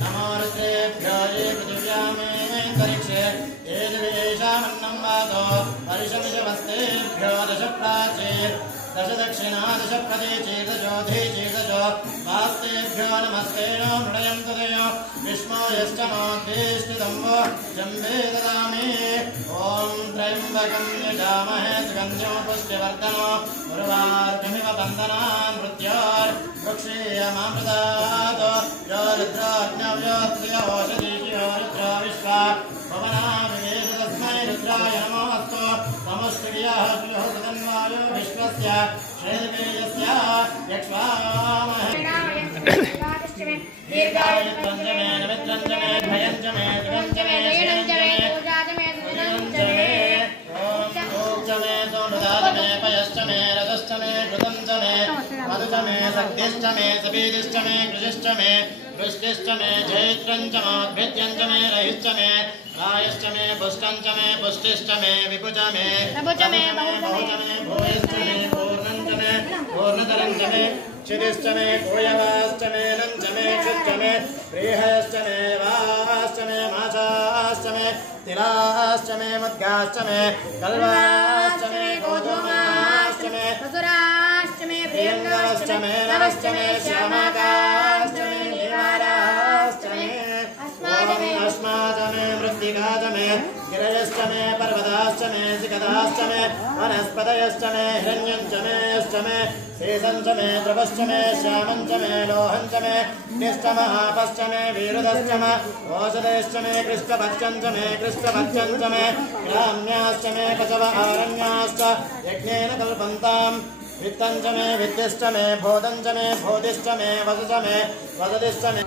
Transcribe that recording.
नमो रुद्रेभ्यो ये पृथिव्यामेन्तरिक्षे ये दिवेशामन्नं वातो परिशमिषवस्तेभ्यो दश प्राचे दश दक्षिणा दश प्रतीचीर्दजो धीचीर्दजो वास्तेभ्यो नमस्ते नो मृडयन्तु दयो विष्णो यश्च मोद्भीष्टितं वो जम्बे ददामि ॐ त्र्यम्बकं यजामहे सुगन्धिं पुष्टिवर्धनो उर्वारुकमिव बन्धनान् मृत्योर्वृक्षीयमामृतात् यो रुद्राज्ञव्योत्रियो ओषधीयो रुद्रो विश्वा पवनाविवेश तस्मै रुद्राय नमोऽस्तु नमस्कृभ्यः श्रियो सुतन्वायो विश्वस्य श्रेयस्य यक्ष्वामहे दीर्घायुत्वञ्जमे नमित्रञ्जमे भयञ्जमे सुगञ्जमे श्रेयञ्जमे पूजाजमे सुगञ्जमे ॐ सोमृदाजमे पयश्चमे रजश्चमे कृतञ्जमे मधुचमे शक्तिश्चमे सपीतिश्चमे कृषिश्चमे वृष्टिश्चमे जैत्रञ्चमोद्भिद्यञ्चमे रहिश्चमे रायश्चमे पुष्टञ्चमे पुष्टिश्चमे विपुचमे बहुचमे भूयश्चमे पूर्णञ्चमे पूर्णतरञ्चमे क्षितिश्चमे भूयवाश्चमे लञ्चमे क्षुच्चमे प्रीहयश्चमे वाश्चमे माशाश्चमे तिलाश्चमे मुद्गाश्चमे कल्वाश्चमे गोधूमाश्चमे वसुराश्चमे प्रियङ्गाश्चमे नवश्चमे श्यामाकाश्चमे नीलाराश्चमे अस्माचमे मृत्तिकाचमे गिरयश्चमे पर्वताश्चमे सिकताश्चमे वनस्पतयश्चमे हिरण्यञ्चमे शेषञ्चमे द्रवश्चमे श्यामञ्चमे लोहञ्चमे निष्ठमहापश्चमे वीरुदश्चम ओषधश्चमे कृष्णपक्षञ्चमे कृष्णपक्षञ्चमे ग्राम्याश्चमे पचव आरण्याश्च यज्ञेन कल्पन्ताम् वित्तञ्चमे विद्यश्चमे भोदञ्चमे भोदिश्चमे वसुचमे वसतिश्चमे